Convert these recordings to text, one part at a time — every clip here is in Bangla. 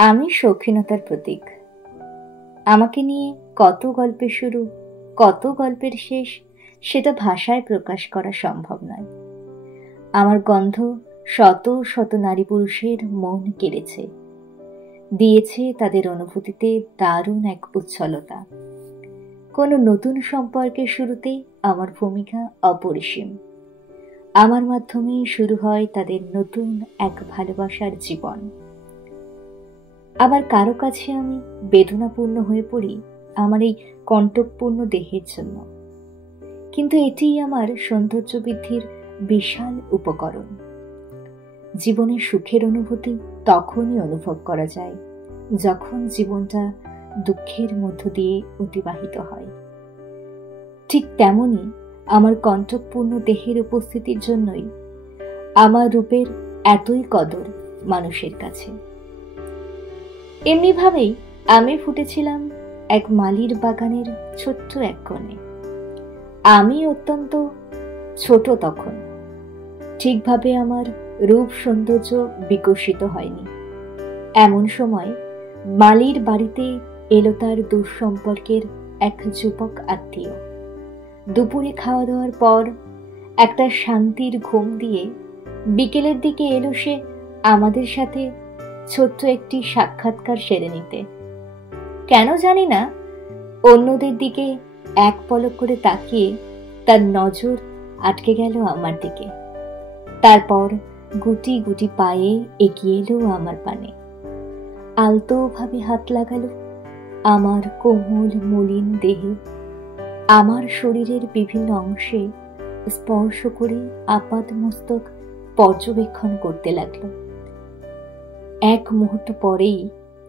আমি শৌখিনতার প্রতীক। আমাকে নিয়ে কত গল্পের শুরু, কত গল্পের শেষ, সেটা ভাষায় প্রকাশ করা সম্ভব নয়। আমার গন্ধ শত শত নারী পুরুষের মন কেড়েছে, দিয়েছে তাদের অনুভূতিতে দারুণ এক উচ্ছলতা। কোনো নতুন সম্পর্কের শুরুতেই আমার ভূমিকা অপরিসীম। আমার মাধ্যমেই শুরু হয় তাদের নতুন এক ভালোবাসার জীবন। আবার কারো কাছে আমি বেদনাপূর্ণ হয়ে পড়ি আমার এই কণ্টকপূর্ণ দেহের জন্য। কিন্তু এটিই আমার সৌন্দর্য বৃদ্ধির বিশাল উপকরণ। জীবনের সুখের অনুভূতি তখনই অনুভব করা যায় যখন জীবনটা দুঃখের মধ্য দিয়ে অতিবাহিত হয়। ঠিক তেমনি আমার কণ্টকপূর্ণ দেহের উপস্থিতির জন্যই আমার রূপের এতই কদর মানুষের কাছে। এমনিভাবেই আমি ফুটেছিলাম এক মালির বাগানের ছোট্ট এক কোণে। আমি অত্যন্ত ছোট তখন, ঠিকভাবে আমার রূপ সৌন্দর্য বিকশিত হয়নি। এমন সময় মালির বাড়িতে এলো তার দূর সম্পর্কের এক যুবক আত্মীয়। দুপুরে খাওয়া দাওয়ার পর একটা শান্তির ঘুম দিয়ে বিকেলের দিকে এলো সে আমাদের সাথে ছোট্ট একটি সাক্ষাৎকার সেরে নিতে। কেন জানি না, অন্যদের দিকে এক পলক করে তাকিয়ে তার নজর আটকে গেল আমার দিকে। তারপর গুটি গুটি পায়ে এগিয়ে এলো আমার পানে, আলতোভাবে হাত লাগালো আমার কোমল মলিন দেহে, আমার শরীরের বিভিন্ন অংশে স্পর্শ করে আপাত মস্তক পর্যবেক্ষণ করতে লাগলো। এক মুহূর্ত পরেই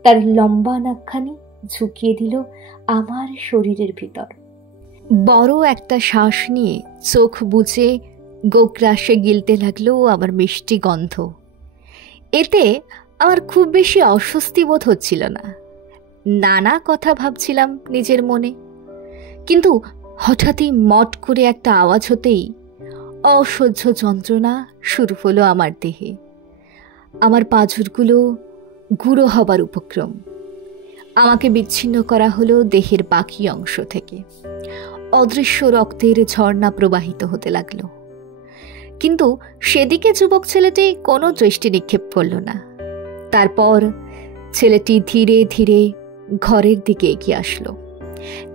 তার লম্বা নাকখানি ঝুঁকিয়ে দিল আমার শরীরের ভিতর। বড় একটা শ্বাস নিয়ে চোখ বুজে গোগ্রাসে গিলতে লাগলো আমার মিষ্টি গন্ধ। এতে আমার খুব বেশি অস্বস্তি বোধ হচ্ছিল না। নানা কথা ভাবছিলাম নিজের মনে, কিন্তু হঠাৎই মট করে একটা আওয়াজ হতেই অসহ্য যন্ত্রণা শুরু হলো আমার দেহে। আমার পাঁজরগুলো গুঁড়ো হবার উপক্রম। আমাকে বিচ্ছিন্ন করা হলো দেহের বাকি অংশ থেকে। অদৃশ্য রক্তের ঝর্ণা প্রবাহিত হতে লাগলো, কিন্তু সেদিকে যুবক ছেলেটি কোনো দৃষ্টি নিক্ষেপ করল না। তারপর ছেলেটি ধীরে ধীরে ঘরের দিকে এগিয়ে আসলো।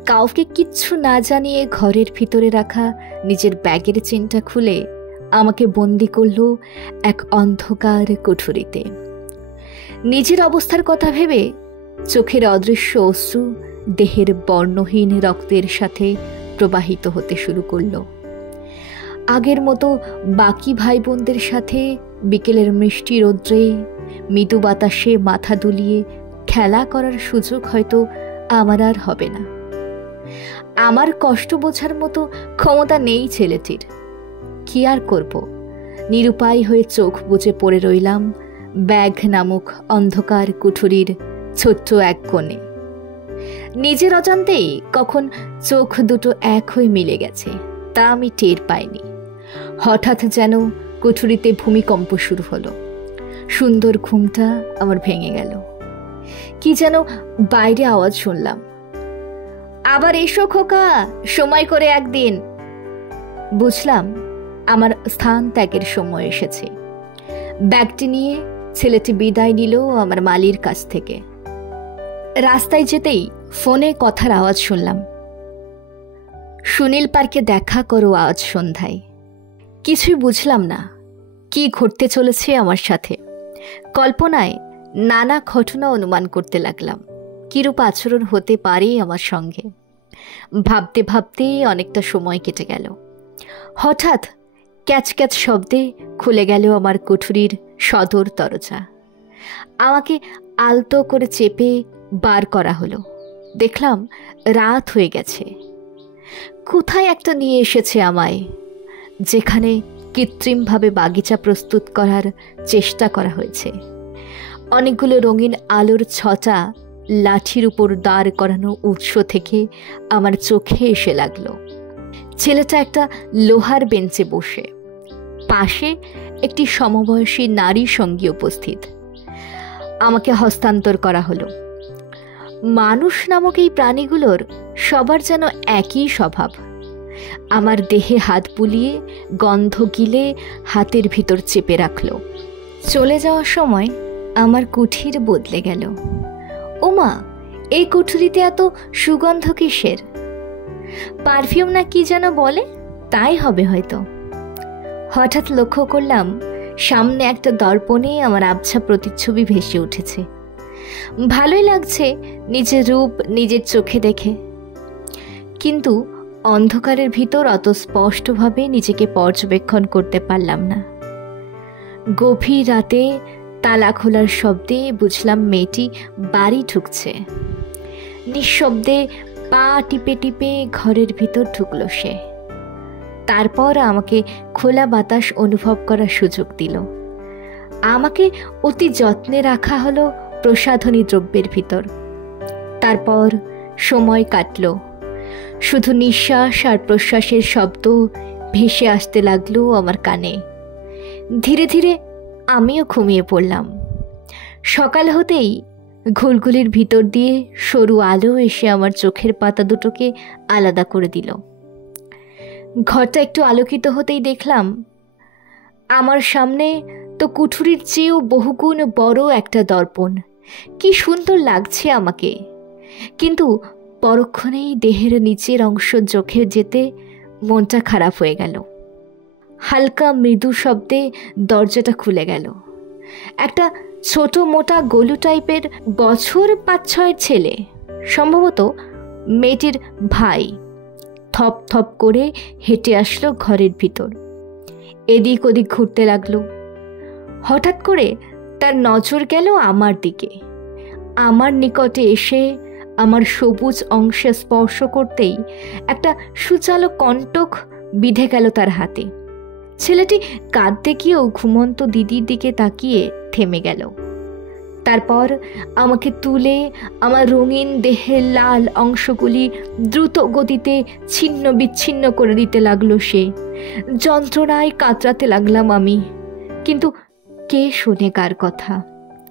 কাউকে কিচ্ছু না জানিয়ে ঘরের ভিতরে রাখা নিজের ব্যাগের চেনটা খুলে আমাকে বন্দি করল এক অন্ধকার কুঠুরিতে। নিজের অবস্থার কথা ভেবে চোখের অদৃশ্য অশ্রু দেহের বর্ণহীন রক্তের সাথে প্রবাহিত হতে শুরু করলো। আগের মতো বাকি ভাই বোনদের সাথে বিকেলের মিষ্টি রৌদ্রে মৃদু বাতাসে মাথা দুলিয়ে খেলা করার সুযোগ হয়তো আমার আর হবে না। আমার কষ্ট বোঝার মতো ক্ষমতা নেই ছেলেটির। কি আর করব, নিরুপায় হয়ে চোখ বুজে পড়ে রইলাম ব্যাগ নামক অন্ধকার কুঠুরির ছোট্ট এক কোণে। নিজের অজান্তেই কখন চোখ দুটো এক হয়ে মিলে গেছে তা আমি টের পাইনি। হঠাৎ যেন কুঠুরিতে ভূমিকম্প শুরু হলো। সুন্দর ঘুমটা আমার ভেঙে গেল। কি যেন বাইরে আওয়াজ শুনলাম, আবার এসো খোকা, সময় করে একদিন। বুঝলাম আমার স্থান ত্যাগের সময় এসেছে। ব্যাগটি নিয়ে ছেলেটি বিদায় নিল আমার মালির কাছ থেকে। রাস্তায় যেতেই ফোনে কথার আওয়াজ শুনলাম, সুনীল পার্কে দেখা করো আজ সন্ধ্যায়। কিছুই বুঝলাম না কি ঘটতে চলেছে আমার সাথে। কল্পনায় নানা ঘটনা অনুমান করতে লাগলাম, কিরূপ আচরণ হতে পারে আমার সঙ্গে। ভাবতে ভাবতে অনেকটা সময় কেটে গেল। হঠাৎ ক্যাচ ক্যাচ শব্দে খুলে গেল আমার কুঠুরির সদর দরজা। আমাকে আলতো করে চেপে বার করা হলো। দেখলাম রাত হয়ে গেছে। কোথায় একটা নিয়ে এসেছে আমায়, যেখানে কৃত্রিমভাবে বাগিচা প্রস্তুত করার চেষ্টা করা হয়েছে। অনেকগুলো রঙিন আলোর ছটা লাঠির উপর দাঁড় করানো উৎস থেকে আমার চোখে এসে লাগলো। ছেলেটা একটা লোহার বেঞ্চে বসে, পাশে একটি সমবয়সী নারী সঙ্গী উপস্থিত। আমাকে হস্তান্তর করা হলো। মানুষ নামক এই প্রাণীগুলোর সবার যেন একই স্বভাব। আমার দেহে হাত বুলিয়ে গন্ধ গিলে হাতের ভিতর চেপে রাখল। চলে যাওয়ার সময় আমার কুঠির বদলে গেল। ওমা, এই কুঠুরিতে এত সুগন্ধ কিসের? পারফিউম না কি যেন বলে, তাই হবে হয়তো। হঠাৎ লক্ষ্য করলাম সামনে একটা দর্পণে আমার আবছা প্রতিচ্ছবি ভেসে উঠেছে। ভালোই লাগছে নিজের রূপ নিজের চোখে দেখে, কিন্তু অন্ধকারের ভিতর অত স্পষ্টভাবে নিজেকে পর্যবেক্ষণ করতে পারলাম না। গভীর রাতে তালা খোলার শব্দে বুঝলাম মেয়েটি বাড়ি ঢুকছে। নিঃশব্দে পা টিপে টিপে ঘরের ভিতর ঢুকল সে। তারপর আমাকে খোলা বাতাস অনুভব করার সুযোগ দিল। আমাকে অতি যত্নে রাখা হলো প্রসাধনী দ্রব্যের ভিতর। তারপর সময় কাটল। শুধু নিঃশ্বাস আর প্রশ্বাসের শব্দ ভেসে আসতে লাগলো আমার কানে। ধীরে ধীরে আমিও ঘুমিয়ে পড়লাম। সকাল হতেই ঘুলঘুলির ভিতর দিয়ে সরু আলো এসে আমার চোখের পাতা দুটোকে আলাদা করে দিল। ঘরটা একটু আলোকিত হতেই দেখলাম আমার সামনে তো কুঠুরির চেয়েও বহুগুণ বড় একটা দর্পণ। কি সুন্দর লাগছে আমাকে, কিন্তু পরক্ষণেই দেহের নিচের অংশ চোখে যেতে মনটা খারাপ হয়ে গেল। হালকা মৃদু শব্দে দরজাটা খুলে গেল। একটা ছোট মোটা গলু টাইপের বছর ৫-৬ ছেলে, সম্ভবত মেয়েটির ভাই, থপ থপ করে হেঁটে আসলো ঘরের ভিতর। এদিক ওদিক ঘুরতে লাগলো। হঠাৎ করে তার নজর গেল আমার দিকে। আমার নিকটে এসে আমার সবুজ অংশে স্পর্শ করতেই একটা সুচালো কণ্টক বিঁধে গেল তার হাতে। ছেলেটি কাঁদতে গিয়েও ঘুমন্ত দিদির দিকে তাকিয়ে থেমে গেল। তারপর আমাকে তুলে আমার রঙিন দেহের লাল অংশগুলি দ্রুত গতিতে ছিন্ন বিচ্ছিন্ন করে দিতে লাগলো সে। যন্ত্রণায় কাতরাতে লাগলাম আমি, কিন্তু কে শোনে কার কথা?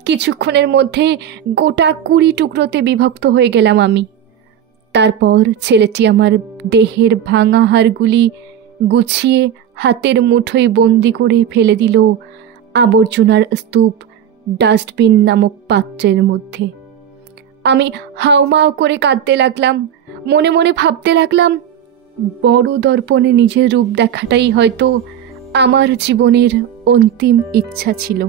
কিছুক্ষণের মধ্যে গোটা 20 টুকরোতে বিভক্ত হয়ে গেলাম আমি। তারপর ছেলেটি আমার দেহের ভাঙা হাড়গুলি গুছিয়ে হাতের মুঠোয় বন্দি করে ফেলে দিল আবর্জনার স্তূপ ডাস্টবিন নামক পাত্রের মধ্যে। আমি হাউমাউ করে কাঁদতে লাগলাম। মনে মনে ভাবতে লাগলাম, বড় দর্পণে নিজের রূপ দেখাটাই হয়তো আমার জীবনের অন্তিম ইচ্ছা ছিল।